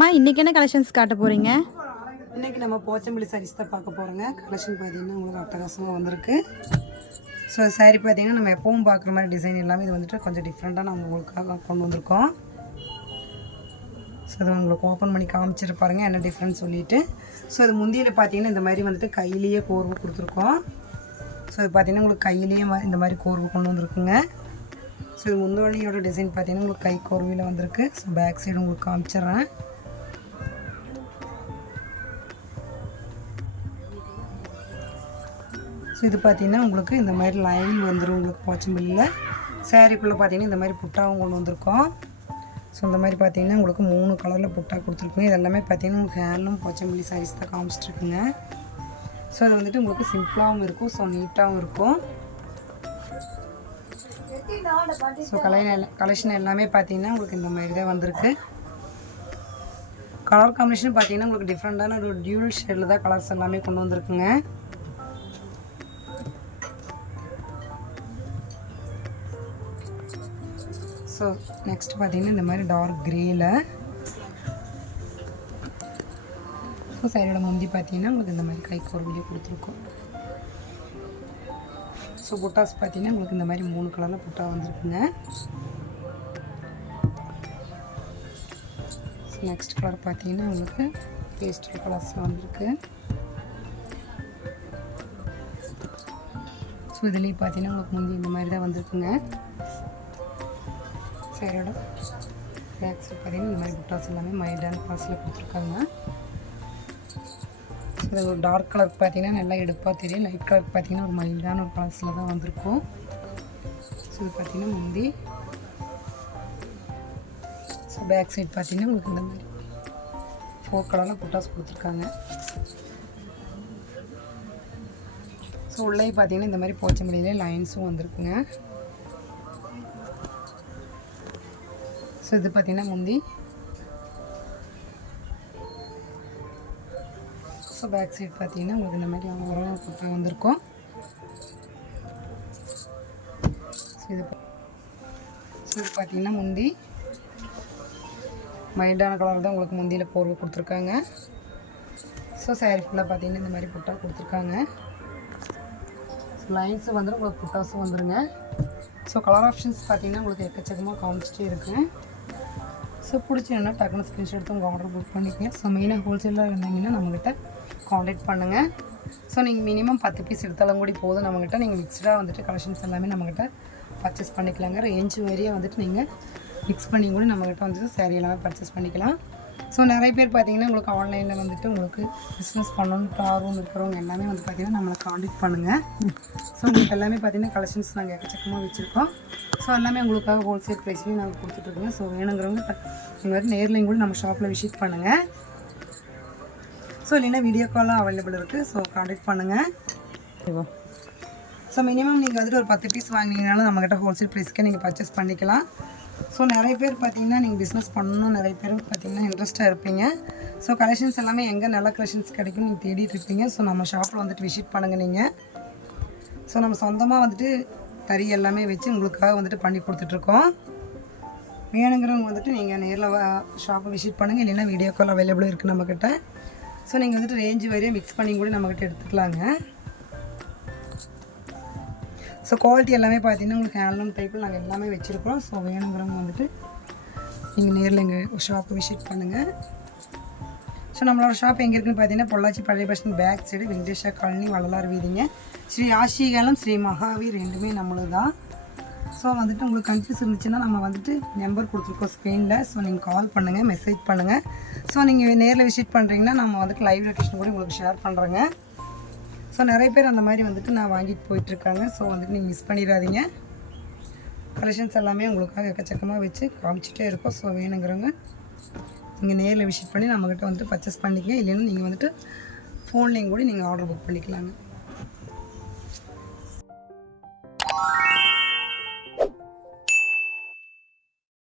அம்மா இன்றைக்கி என்ன கலெக்ஷன்ஸ் காட்ட போகிறீங்க? இன்றைக்கி நம்ம போச்சம்பள்ளி சாரீஸ் தான் பார்க்க போகிறோங்க. கலெக்ஷன் பார்த்திங்கன்னா உங்களுக்கு அட்டகாசமாக வந்திருக்கு. ஸோ சாரீ பார்த்திங்கன்னா நம்ம எப்பவும் பார்க்குற மாதிரி டிசைன் எல்லாமே இது வந்துட்டு கொஞ்சம் டிஃப்ரெண்ட்டாக நம்ம உங்களுக்காக கொண்டு வந்திருக்கோம். ஸோ அதை உங்களுக்கு ஓப்பன் பண்ணி காமிச்சிருப்பாருங்க என்ன டிஃப்ரெண்ட் சொல்லிவிட்டு. ஸோ இது முந்தியில் பார்த்திங்கன்னா இந்த மாதிரி வந்துட்டு கையிலேயே கோர்வு கொடுத்துருக்கோம். ஸோ இது பார்த்திங்கன்னா உங்களுக்கு கையிலேயே இந்த மாதிரி கோர்வு கொண்டு வந்திருக்குங்க. ஸோ இது முந்தோழியோட டிசைன் பார்த்திங்கன்னா உங்களுக்கு கை கோர்வையில் வந்திருக்கு. ஸோ பேக் சைடு உங்களுக்கு காமிச்சிட்றேன். ஸோ இது பார்த்திங்கன்னா உங்களுக்கு இந்த மாதிரி லைன் வந்துடும் உங்களுக்கு போச்சம்பள்ளியில். சாரீக்குள்ளே பார்த்திங்கன்னா இந்த மாதிரி புட்டாவும் கொண்டு வந்திருக்கோம். ஸோ இந்த மாதிரி பார்த்திங்கன்னா உங்களுக்கு 3 கலரில் புட்டா கொடுத்துருக்குங்க. இது எல்லாமே பார்த்திங்கன்னா உங்களுக்கு ஹேர்லும் போச்சம்பள்ளி சாரீஸ் தான் காமிச்சிட்ருக்குங்க. ஸோ அது வந்துட்டு உங்களுக்கு சிம்பிளாகவும் இருக்கும், ஸோ நீட்டாகவும் இருக்கும். ஸோ கலெக்ஷன் எல்லாமே பார்த்தீங்கன்னா உங்களுக்கு இந்த மாதிரி தான் வந்திருக்கு. கலர் காம்பினேஷன் பார்த்தீங்கன்னா உங்களுக்கு டிஃப்ரெண்ட்டான ஒரு டியூல் ஷேடில் தான் கலர்ஸ் எல்லாமே கொண்டு வந்திருக்குங்க. ஸோ நெக்ஸ்ட் பார்த்தீங்கன்னா இந்த மாதிரி டார்க் க்ரேயில். ஸோ சைடோட முந்தி பார்த்தீங்கன்னா உங்களுக்கு இந்த மாதிரி கைக்கு ஒரு வீடியோ கொடுத்துருக்கோம். ஸோ புட்டாஸ் பார்த்தீங்கன்னா உங்களுக்கு இந்த மாதிரி 3 கலரில் புட்டா வந்துருக்குங்க. ஸோ நெக்ஸ்ட் கலர் பார்த்தீங்கன்னா உங்களுக்கு பேஸ்டல் கலர்ஸில் வந்திருக்கு. ஸோ இதுலேயும் பார்த்தீங்கன்னா உங்களுக்கு முந்தி இந்த மாதிரி தான் வந்திருக்குங்க. சைடோட பேக் சைடு பார்த்தீங்கன்னா இந்த மாதிரி புட்டாஸ் எல்லாமே மைல்டான கலர்ஸில் கொடுத்துருக்காங்க. இது ஒரு டார்க் கலருக்கு பார்த்தீங்கன்னா நல்லா எடுப்பாக தெரியும். லைட் கலருக்கு பார்த்தீங்கன்னா ஒரு மைல்டான ஒரு கலர்ஸில் தான் வந்திருக்கும். ஸோ இது பார்த்தீங்கன்னா முந்தி. ஸோ பேக் சைடு பார்த்தீங்கன்னா உங்களுக்கு இந்த மாதிரி 4 கலரில் புட்டாஸ் கொடுத்துருக்காங்க. ஸோ உள்ளே பார்த்தீங்கன்னா இந்த மாதிரி போச்சம்பள்ளியிலே லைன்ஸும் வந்திருக்குங்க. ஸோ இது பார்த்தீங்கன்னா முந்தி. ஸோ பேக் சைடு பார்த்தீங்கன்னா உங்களுக்கு இந்த மாதிரி ஓரளவு புட்டா வந்திருக்கும். ஸோ இது பார்த்தீங்கன்னா முந்தி மைல்டான கலர் தான் உங்களுக்கு முந்தியில் போர்வை கொடுத்துருக்காங்க. ஸோ சாரீ ஃபுல்லாக பார்த்தீங்கன்னா இந்த மாதிரி புட்டா கொடுத்துருக்காங்க. ஸோ லைன்ஸும் வந்துடும், உங்களுக்கு புட்டாஸும் வந்துடுங்க. ஸோ கலர் ஆப்ஷன்ஸ் பார்த்தீங்கன்னா உங்களுக்கு எக்கச்சக்கமாக காமிச்சிட்டே இருக்குங்க. ஸோ பிடிச்சிங்கன்னா டக்குன்னு ஸ்க்ரீன்ஷாட் எடுத்து உங்கள் ஆர்டர் புக் பண்ணிக்கங்க. ஸோ மெயினாக ஹோல்சேலாக இருந்தீங்கன்னா நம்மக்கிட்ட காண்டாக்ட் பண்ணுங்கள். ஸோ நீங்கள் மினிமம் 10 பீஸ் எடுத்தாலும் கூட போதும். நம்மக்கிட்ட நீங்கள் மிக்ஸ்டாக வந்துட்டு கலெக்ஷன்ஸ் எல்லாமே நம்மக்கிட்ட பர்ச்சேஸ் பண்ணிக்கலாங்க. ரேஞ்ச் வரையாக வந்துட்டு நீங்கள் மிக்ஸ் பண்ணி கூட நம்மக்கிட்ட வந்துட்டு சாரீ எல்லாமே பர்ச்சேஸ் பண்ணிக்கலாம். ஸோ நிறைய பேர் பார்த்தீங்கன்னா உங்களுக்கு ஆன்லைனில் வந்துட்டு உங்களுக்கு பிஸ்னஸ் பண்ணணும்னு ஆர்வம் இருக்கிறவங்க எல்லாமே வந்து பார்த்திங்கன்னா நம்மளை காண்டாக்ட் பண்ணுங்கள். ஸோ உங்களுக்கு எல்லாமே பார்த்திங்கன்னா கலெக்ஷன்ஸ் நாங்கள் எக்கச்சக்கமாக வச்சுருக்கோம். ஸோ எல்லாமே உங்களுக்காக ஹோல்சேல் ப்ரைஸ்லையும் நாங்கள் கொடுத்துட்ருக்கோங்க. ஸோ வேணுங்கிறவங்க நீங்கள் வந்து நேர்லையும் கூட நம்ம ஷாப்பில் விசிட் பண்ணுங்கள். ஸோ இல்லைன்னா வீடியோ காலும் அவைலபிள் இருக்குது. ஸோ காண்டாக்ட் பண்ணுங்கள். ஸோ மினிமம் நீங்கள் வந்துட்டு ஒரு 10 பீஸ் வாங்கினீங்கனாலும் நம்மக்கிட்ட ஹோல்சேல் ப்ரைஸ்க்கே நீங்கள் பர்ச்சேஸ் பண்ணிக்கலாம். ஸோ நிறைய பேர் பார்த்தீங்கன்னா நீங்கள் பிஸ்னஸ் பண்ணணும் நிறைய பேர் பார்த்தீங்கன்னா இன்ட்ரெஸ்ட்டாக இருப்பீங்க. ஸோ கலெக்ஷன்ஸ் எல்லாமே எங்கே நல்ல கலெக்ஷன்ஸ் கிடைக்கும் நீங்கள் தேடிட்டு இருப்பீங்க. ஸோ நம்ம ஷாப்பில் வந்துட்டு விசிட் பண்ணுங்கள் நீங்கள். ஸோ நம்ம சொந்தமாக வந்துட்டு தறி எல்லாமே வச்சு உங்களுக்காக வந்துட்டு பண்ணி கொடுத்துட்ருக்கோம். வேணுங்கிறவங்க வந்துட்டு நீங்கள் நேரில் ஷாப்பை விசிட் பண்ணுங்கள். இல்லைன்னா வீடியோ கால் அவைலபிள் இருக்குது நம்மக்கிட்ட. ஸோ நீங்கள் வந்துட்டு ரேஞ்சு வரையும் மிக்ஸ் பண்ணி கூட நம்மக்கிட்ட எடுத்துக்கலாங்க. ஸோ குவாலிட்டி எல்லாமே பார்த்தீங்கன்னா உங்களுக்கு ஹேண்ட்லூம் டைப்பில் நாங்கள் எல்லாமே வச்சுருக்கோம். ஸோ வேணுங்கிறவங்க வந்துட்டு நீங்கள் நேரில் எங்கள் ஷாப்பை விசிட் பண்ணுங்கள். ஸோ நம்மளோட ஷாப் எங்கே இருக்குன்னு பார்த்தீங்கன்னா பொள்ளாச்சி பழைய bus stand back side Venkatesha colony Vallalar வீதிங்க. Sri ஆஷிகாலம் Sri Mahavir ரெண்டுமே நம்மளுக்கு தான். ஸோ வந்துட்டு உங்களுக்கு கன்ஃபியூஸ் இருந்துச்சுன்னா நம்ம வந்துட்டு நம்பர் கொடுத்துருக்கோம் ஸ்க்ரீனில். ஸோ நீங்கள் கால் பண்ணுங்கள், மெசேஜ் பண்ணுங்கள். ஸோ நீங்கள் நேரில் விசிட் பண்ணுறீங்கன்னா நம்ம வந்துட்டு லைவ் லொக்கேஷன் கூட உங்களுக்கு ஷேர் பண்ணுறேங்க. ஸோ நிறைய பேர் அந்த மாதிரி வந்துட்டு நான் வாங்கிட்டு போயிட்டுருக்காங்க. ஸோ வந்துட்டு நீங்கள் மிஸ் பண்ணிடாதீங்க. கலெக்ஷன்ஸ் எல்லாமே உங்களுக்காக எக்கச்சக்கமாக வச்சு காமிச்சிட்டே இருக்கோம். ஸோ வேணுங்கிறவங்க நீங்கள் நேரில் விசிட் பண்ணி நம்மக்கிட்ட வந்துட்டு பர்ச்சேஸ் பண்ணிக்கங்க. இல்லைன்னா நீங்கள் வந்துட்டு ஃபோன்லேயும் கூட நீங்கள் ஆர்டர் புக் பண்ணிக்கலாங்க.